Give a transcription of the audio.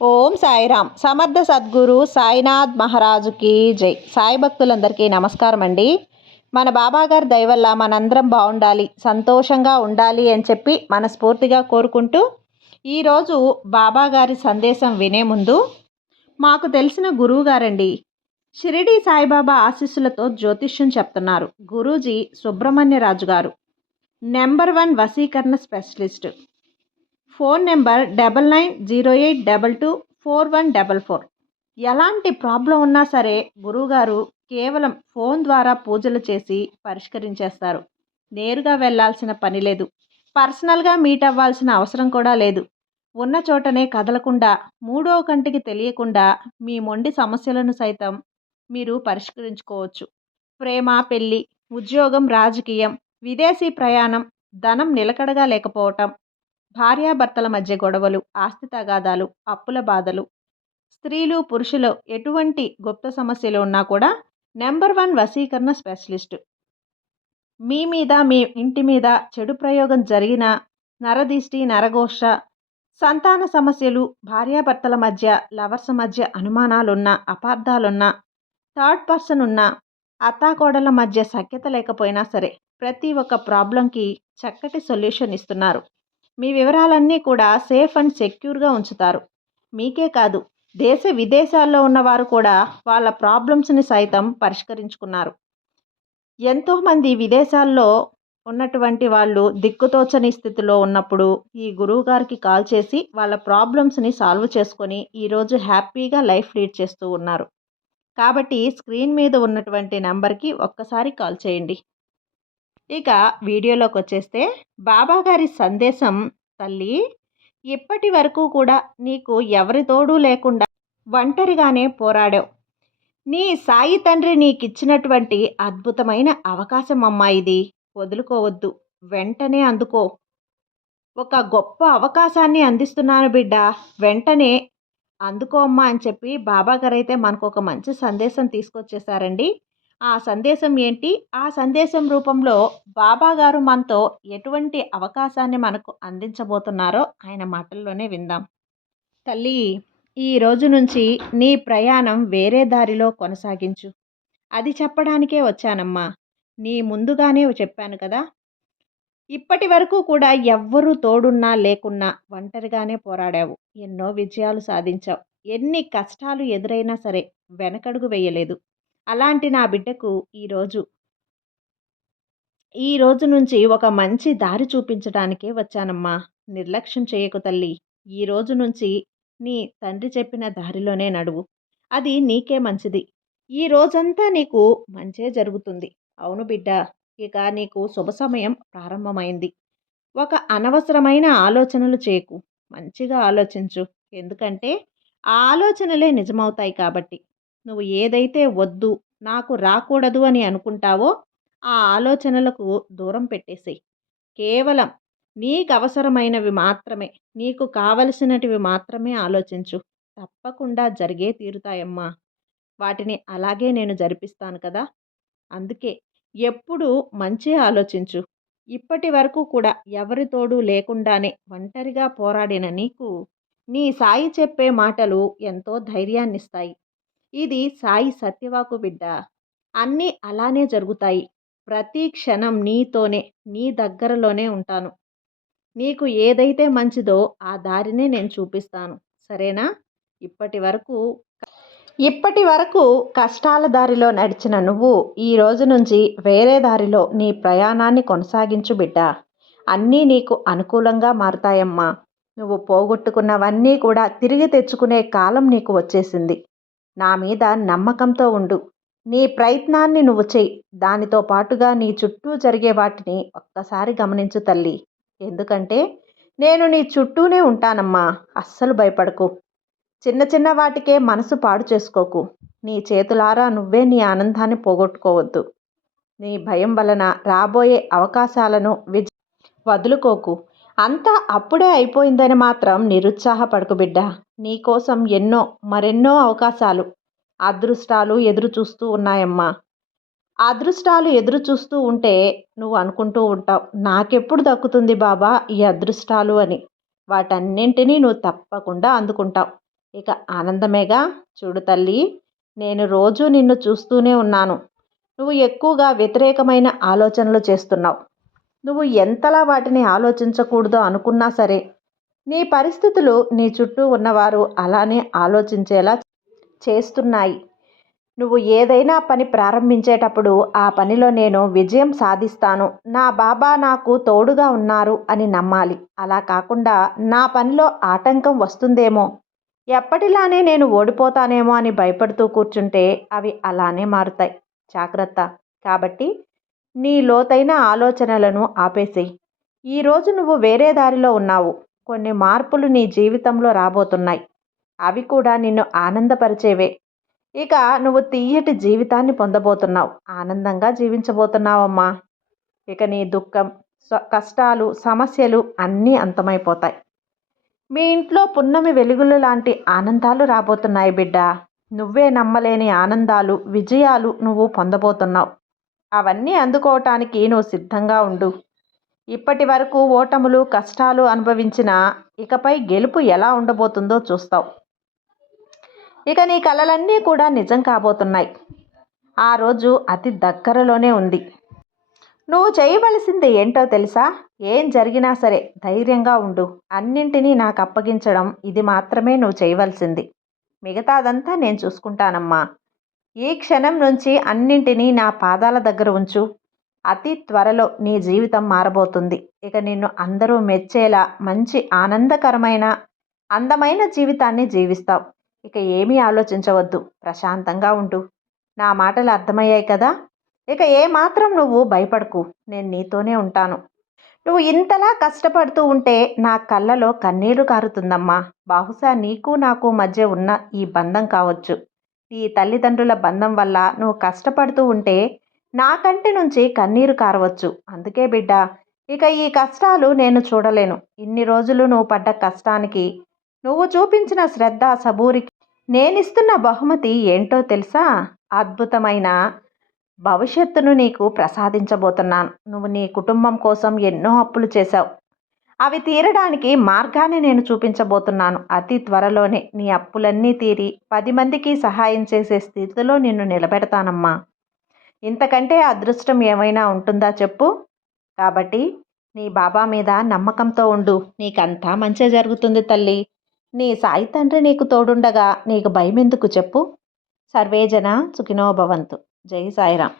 ఓం సాయిరామ్. సమర్థ సద్గురు సాయినాథ్ మహారాజుకి జై. సాయి భక్తులందరికీ నమస్కారం అండి. మన బాబాగారి దయ వల్ల మనందరం బాగుండాలి, సంతోషంగా ఉండాలి అని చెప్పి మనస్ఫూర్తిగా కోరుకుంటూ, ఈరోజు బాబాగారి సందేశం వినే ముందు, మాకు తెలిసిన గురువు గారండి, షిరిడి సాయిబాబా ఆశీస్సులతో జ్యోతిష్యం చెప్తున్నారు. గురూజీ సుబ్రహ్మణ్యరాజు గారు, నెంబర్ 1 వశీకరణ స్పెషలిస్ట్. Phone number 9908224144. ఎలాంటి ప్రాబ్లం ఉన్నా సరే గురువుగారు కేవలం ఫోన్ ద్వారా పూజలు చేసి పరిష్కరించేస్తారు. నేరుగా వెళ్ళాల్సిన పని లేదు, పర్సనల్గా మీట్ అవ్వాల్సిన అవసరం కూడా లేదు. ఉన్న చోటనే కదలకుండా, మూడో కంటికి తెలియకుండా మీ మొండి సమస్యలను సైతం మీరు పరిష్కరించుకోవచ్చు. ప్రేమ, పెళ్ళి, ఉద్యోగం, రాజకీయం, విదేశీ ప్రయాణం, ధనం నిలకడగా లేకపోవటం, భార్యాభర్తల మధ్య గొడవలు, ఆస్తి తగాదాలు, అప్పుల బాధలు, స్త్రీలు పురుషులు ఎటువంటి గుప్త సమస్యలు ఉన్నా కూడా నెంబర్ 1 వశీకరణ స్పెషలిస్ట్. మీ మీద, మీ ఇంటి మీద చెడు ప్రయోగం జరిగిన, నరదిష్టి, నరఘోష, సంతాన సమస్యలు, భార్యాభర్తల మధ్య, లవర్స్ మధ్య అనుమానాలున్నా, అపార్థాలున్నా, థర్డ్ పర్సన్ ఉన్నా, అత్తాకోడళ్ళ మధ్య సఖ్యత లేకపోయినా సరే ప్రతి ఒక్క ప్రాబ్లంకి చక్కటి సొల్యూషన్ ఇస్తున్నారు. మీ వివరాలన్నీ కూడా సేఫ్ అండ్ సెక్యూర్గా ఉంచుతారు. మీకే కాదు, దేశ విదేశాల్లో ఉన్నవారు కూడా వాళ్ళ ప్రాబ్లమ్స్ని సైతం పరిష్కరించుకున్నారు. ఎంతోమంది విదేశాల్లో ఉన్నటువంటి వాళ్ళు దిక్కుతోచని స్థితిలో ఉన్నప్పుడు ఈ గురువుగారికి కాల్ చేసి వాళ్ళ ప్రాబ్లమ్స్ని సాల్వ్ చేసుకొని ఈరోజు హ్యాపీగా లైఫ్ లీడ్ చేస్తూ ఉన్నారు. కాబట్టి స్క్రీన్ మీద ఉన్నటువంటి నెంబర్కి ఒక్కసారి కాల్ చేయండి. ఇక వీడియోలోకి వచ్చేస్తే, బాబాగారి సందేశం: తల్లి, ఇప్పటి వరకు కూడా నీకు ఎవరి తోడు లేకుండా ఒంటరిగానే పోరాడావు. నీ సాయి తండ్రి నీకిచ్చినటువంటి అద్భుతమైన అవకాశం అమ్మా ఇది. వదులుకోవద్దు, వెంటనే అందుకో. ఒక గొప్ప అవకాశాన్ని అందిస్తున్నాను బిడ్డ, వెంటనే అందుకో అమ్మా అని చెప్పి బాబాగారు అయితే మనకు ఒక మంచి సందేశం తీసుకొచ్చేసారండి. ఆ సందేశం ఏంటి? ఆ సందేశం రూపంలో బాబాగారు మనతో ఎటువంటి అవకాశాన్ని మనకు అందించబోతున్నారో ఆయన మాటల్లోనే విందాం. తల్లి, ఈ రోజు నుంచి నీ ప్రయాణం వేరే దారిలో కొనసాగించు. అది చెప్పడానికే వచ్చానమ్మా. నీ ముందుగానే చెప్పాను కదా, ఇప్పటి వరకు కూడా ఎవ్వరూ తోడున్నా లేకున్నా ఒంటరిగానే పోరాడావు. ఎన్నో విజయాలు సాధించావు. ఎన్ని కష్టాలు ఎదురైనా సరే వెనకడుగు వేయలేదు. అలాంటి నా బిడ్డకు ఈ రోజు నుంచి ఒక మంచి దారి చూపించడానికే వచ్చానమ్మా. నిర్లక్ష్యం చేయకు తల్లి. ఈ రోజు నుంచి నీ తండ్రి చెప్పిన దారిలోనే నడువు. అది నీకే మంచిది. ఈ రోజంతా నీకు మంచే జరుగుతుంది. అవును బిడ్డ, ఇక నీకు శుభ సమయం ప్రారంభమైంది. ఒక అనవసరమైన ఆలోచనలు చేయకు. మంచిగా ఆలోచించు. ఎందుకంటే ఆ ఆలోచనలే నిజమవుతాయి కాబట్టి. నువ్వు ఏదైతే వద్దు, నాకు రాకూడదు అని అనుకుంటావో ఆ ఆలోచనలకు దూరం పెట్టేసేయి. కేవలం నీకు అవసరమైనవి మాత్రమే, నీకు కావలసినటివి మాత్రమే ఆలోచించు. తప్పకుండా జరిగే తీరుతాయమ్మా. వాటిని అలాగే నేను జరిపిస్తాను కదా. అందుకే ఎప్పుడూ మంచి ఆలోచించు. ఇప్పటి వరకు కూడా ఎవరి తోడు లేకుండానే ఒంటరిగా పోరాడిన నీకు నీ సాయి చెప్పే మాటలు ఎంతో ధైర్యాన్నిస్తాయి. ఇది సాయి సత్యవాకు బిడ్డ. అన్నీ అలానే జరుగుతాయి. ప్రతి క్షణం నీతోనే, నీ దగ్గరలోనే ఉంటాను. నీకు ఏదైతే మంచిదో ఆ దారినే నేను చూపిస్తాను, సరేనా? ఇప్పటి వరకు కష్టాల దారిలో నడిచిన నువ్వు ఈ రోజు నుంచి వేరే దారిలో నీ ప్రయాణాన్ని కొనసాగించు బిడ్డ. అన్నీ నీకు అనుకూలంగా మారుతాయమ్మా. నువ్వు పోగొట్టుకున్నవన్నీ కూడా తిరిగి తెచ్చుకునే కాలం నీకు వచ్చేసింది. నా మీద నమ్మకంతో ఉండు. నీ ప్రయత్నాన్ని నువ్వు చెయ్యి. దానితో పాటుగా నీ చుట్టూ జరిగే వాటిని ఒక్కసారి గమనించు తల్లి. ఎందుకంటే నేను నీ చుట్టూనే ఉంటానమ్మా. అస్సలు భయపడకు. చిన్న చిన్న వాటికే మనసు పాడు చేసుకోకు. నీ చేతులారా నువ్వే నీ ఆనందాన్ని పోగొట్టుకోవద్దు. నీ భయం వలన రాబోయే అవకాశాలను వదులుకోకు. అంతా అప్పుడే అయిపోయిందని మాత్రం నిరుత్సాహపడకు బిడ్డ. నీకోసం మరెన్నో అవకాశాలు, అదృష్టాలు ఎదురు చూస్తూ ఉన్నాయమ్మా. అదృష్టాలు ఎదురు చూస్తూ ఉంటే నువ్వు అనుకుంటూ ఉంటావు, నాకెప్పుడు దక్కుతుంది బాబా ఈ అదృష్టాలు అని. వాటన్నింటినీ నువ్వు తప్పకుండా అందుకుంటావు. ఇక ఆనందమేగా. చూడు తల్లి, నేను రోజూ నిన్ను చూస్తూనే ఉన్నాను. నువ్వు ఎక్కువగా వ్యతిరేకమైన ఆలోచనలు చేస్తున్నావు. నువ్వు ఎంతలా వాటిని ఆలోచించకూడదో అనుకున్నా సరే, నీ పరిస్థితులు నీ చుట్టూ ఉన్నవారు అలానే ఆలోచించేలా చేస్తున్నాయి. నువ్వు ఏదైనా పని ప్రారంభించేటప్పుడు ఆ పనిలో నేను విజయం సాధిస్తాను, నా బాబా నాకు తోడుగా ఉన్నారు అని నమ్మాలి. అలా కాకుండా నా పనిలో ఆటంకం వస్తుందేమో, ఎప్పటిలానే నేను ఓడిపోతానేమో అని భయపడుతూ కూర్చుంటే అవి అలానే మారుతాయి. జాగ్రత్త. కాబట్టి నీ లోతైన ఆలోచనలను ఆపేసేయి. ఈరోజు నువ్వు వేరే దారిలో ఉన్నావు. కొన్ని మార్పులు నీ జీవితంలో రాబోతున్నాయి. అవి కూడా నిన్ను ఆనందపరిచేవే. ఇక నువ్వు తీయటి జీవితాన్ని పొందబోతున్నావు. ఆనందంగా జీవించబోతున్నావమ్మా. ఇక నీ దుఃఖం, కష్టాలు, సమస్యలు అన్నీ అంతమైపోతాయి. మీ ఇంట్లో పున్నమి వెలుగులు లాంటి ఆనందాలు రాబోతున్నాయి బిడ్డ. నువ్వే నమ్మలేని ఆనందాలు, విజయాలు నువ్వు పొందబోతున్నావు. అవన్నీ అందుకోవటానికి నువ్వు సిద్ధంగా ఉండు. ఇప్పటి వరకు ఓటములు, కష్టాలు అనుభవించిన ఇకపై గెలుపు ఎలా ఉండబోతుందో చూస్తావు. ఇక నీ కలలన్నీ కూడా నిజం కాబోతున్నాయి. ఆ రోజు అతి దగ్గరలోనే ఉంది. నువ్వు చేయవలసింది ఏంటో తెలుసా? ఏం జరిగినా సరే ధైర్యంగా ఉండు. అన్నింటినీ నాకు అప్పగించడం, ఇది మాత్రమే నువ్వు చేయవలసింది. మిగతాదంతా నేను చూసుకుంటానమ్మా. ఈ క్షణం నుంచి అన్నింటినీ నా పాదాల దగ్గర ఉంచు. అతి త్వరలో నీ జీవితం మారబోతుంది. ఇక నిన్ను అందరూ మెచ్చేలా మంచి ఆనందకరమైన, అందమైన జీవితాన్ని జీవిస్తావు. ఇక ఏమీ ఆలోచించవద్దు. ప్రశాంతంగా ఉండు. నా మాటలు అర్థమయ్యాయి కదా? ఇక ఏమాత్రం నువ్వు భయపడకు. నేను నీతోనే ఉంటాను. నువ్వు ఇంతలా కష్టపడుతూ ఉంటే నా కళ్ళలో కన్నీరు కారుతుందమ్మా. బహుశా నీకు నాకు మధ్య ఉన్న ఈ బంధం కావచ్చు. ఈ తల్లిదండ్రుల బంధం వల్ల నువ్వు కష్టపడుతూ ఉంటే నా కంటి నుంచి కన్నీరు కారవచ్చు. అందుకే బిడ్డ, ఇక ఈ కష్టాలు నేను చూడలేను. ఇన్ని రోజులు నువ్వు పడ్డ కష్టానికి, నువ్వు చూపించిన శ్రద్ధ, సబూరికి నేనిస్తున్న బహుమతి ఏంటో తెలుసా? అద్భుతమైన భవిష్యత్తును నీకు ప్రసాదించబోతున్నాను. నువ్వు నీ కుటుంబం కోసం ఎన్నో అప్పులు చేశావు. అవి తీరడానికి మార్గాన్ని నేను చూపించబోతున్నాను. అతి త్వరలోనే నీ అప్పులన్నీ తీరి 10 మందికి సహాయం చేసే స్థితిలో నిన్ను నిలబెడతానమ్మా. ఇంతకంటే అదృష్టం ఏమైనా ఉంటుందా చెప్పు? కాబట్టి నీ బాబా మీద నమ్మకంతో ఉండు. నీకంతా మంచి జరుగుతుంది తల్లి. నీ సాయి తండ్రి నీకు తోడుండగా నీకు భయం ఎందుకు చెప్పు? సర్వేజన సుఖినో భవంతు. జై సాయిరాం.